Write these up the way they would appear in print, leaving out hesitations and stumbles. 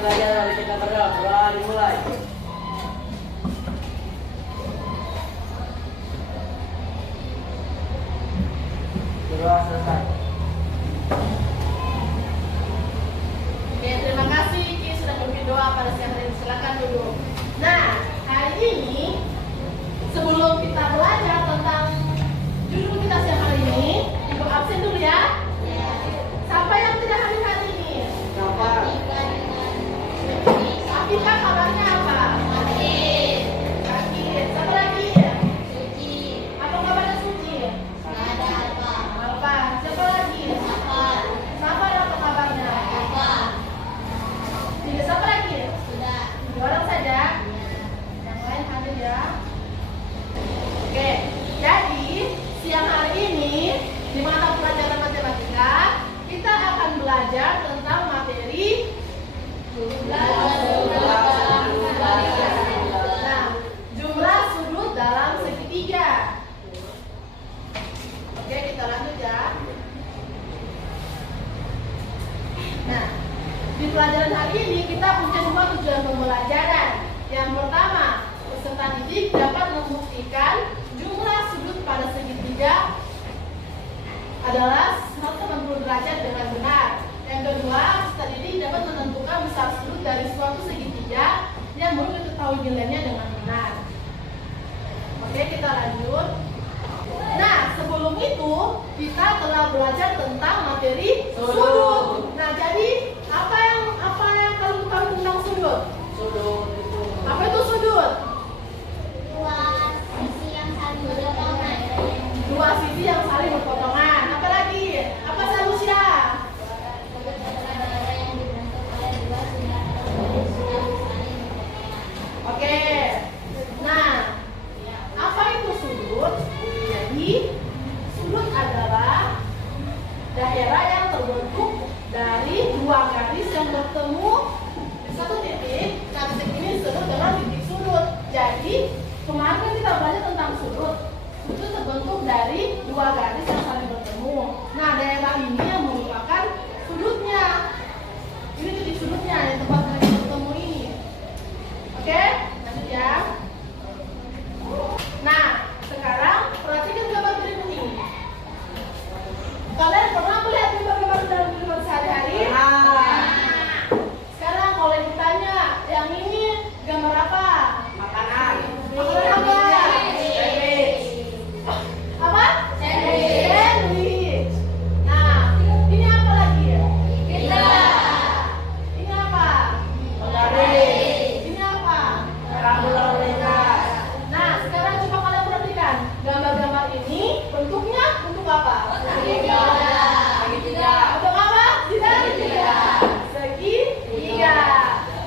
belajar dari kita berdua dimulai. Doa selesai. Oke, terima kasih Ki sudah berdoa pada siang hari ini. Silakan duduk. Nah, hari ini sebelum kita belajar tentang judul kita siang hari ini, Ibu absen dulu ya. Siapa yang tidak hadir hari ini? Siapa? Afifah, kabarnya apa? Sakit. Siapa lagi? Apa kabarnya Suci? Apa? Siapa lagi? Sabar, apa kabarnya? Tidak, siapa lagi? Dua orang saja. Yang lain hadir ya. Oke, jadi siang hari ini di mata pelajaran matematika kita akan belajar tentang materi jumlah sudut dalam segitiga. Oke, kita lanjut ya. Nah, di pelajaran hari ini kita punya dua tujuan pembelajaran. Yang pertama, peserta didik dapat membuktikan jumlah sudut pada segitiga adalah 180 derajat dengan benar. Yang kedua, peserta didik dapat menentukan besar sudut dari suatu segitiga yang belum diketahui nilainya dengan benar. Oke, kita lanjut. Nah, sebelum itu kita telah belajar tentang materi sudut. Nah, jadi apa yang kalian tahu tentang sudut? Sudut itu. Apa itu sudut? Dua sisi yang saling berpotongan. Apa lagi? Apa Salusia? Oke. Nah, apa itu sudut? Jadi, sudut adalah daerah yang terbentuk dari dua garis yang bertemu di satu titik. Garis ini disebut dengan titik sudut. Jadi, kemarin kan kita belajar tentang sudut. Sudut terbentuk dari dua garis yang saling bertemu. Nah, daerah ini yang merupakan sudutnya. Ini titik sudutnya, yang tempat mereka bertemu ini. Oke, lanjut ya. Nah, sekarang perhatikan gambar berikut ini. Kalian pernah melihat gambar-gambar dalam kehidupan sehari-hari? Sekarang kalau ibu tanya, yang ini gambar apa? Makanan. Makanan apa? Apa? Sandwich. Nah, ini apa lagi? Pizza. Ini apa? Mandarin. Ini apa? Rambut lalu lintas. Nah, sekarang coba kalian perhatikan. Gambar-gambar ini bentuknya bentuk apa? Segitiga. Bentuk apa? Segitiga. Segitiga.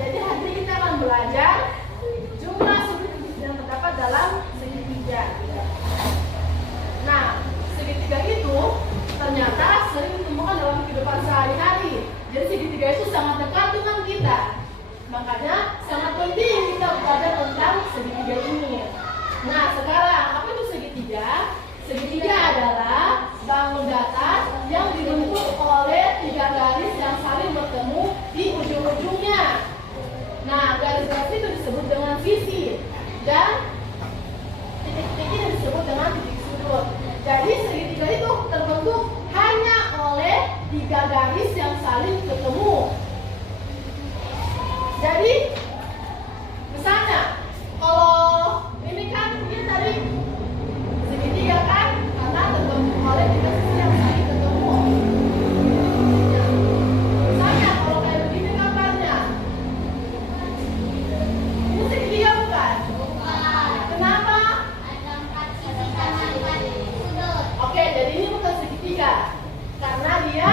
Jadi hari ini kita akan belajar jumlah sudut yang terdapat dalam segitiga. Nah, segitiga itu ternyata sering ditemukan dalam kehidupan sehari-hari. Jadi segitiga itu sangat dekat dengan kita. Makanya sangat penting kita belajar tentang segitiga ini. Nah, sekarang apa itu segitiga? Segitiga adalah bangun datar yang dibentuk oleh tiga garis yang saling bertemu di ujung-ujungnya. Nah, garis-garis itu disebut dengan sisi dan titik-titik ini disebut dengan titik sudut. Jadi segitiga itu terbentuk hanya oleh tiga garis yang saling ketemu. Jadi misalnya kalau ini kan ini tadi segitiga kan karena terbentuk oleh tiga sisi yang saling ketemu. Misalnya kalau kayak begini gambarnya, ini segitiga bukan? Kenapa? Oke, jadi ini bukan segitiga karena dia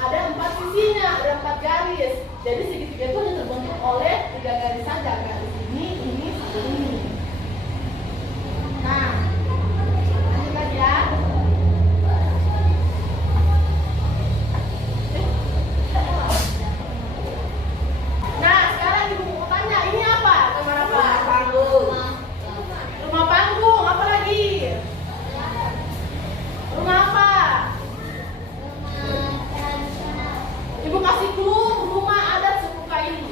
ada 4 sisinya, ada 4 garis. Jadi segitiga itu hanya terbentuk oleh 3 garis saja, garis ini, sama ini. Nah, lanjut lagi ya. Nah, sekarang ibu mau tanya, ini apa? Gambar apa? Panggung. Rumah panggung, apa lagi? Rumah apa? Ibu kasih clue rumah adat suku Kaili.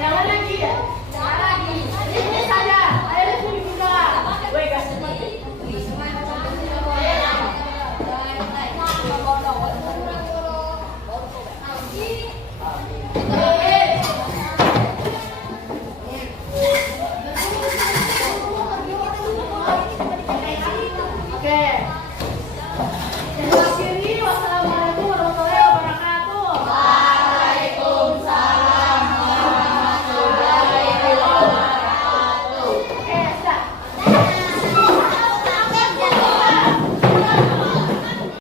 Jangan lagi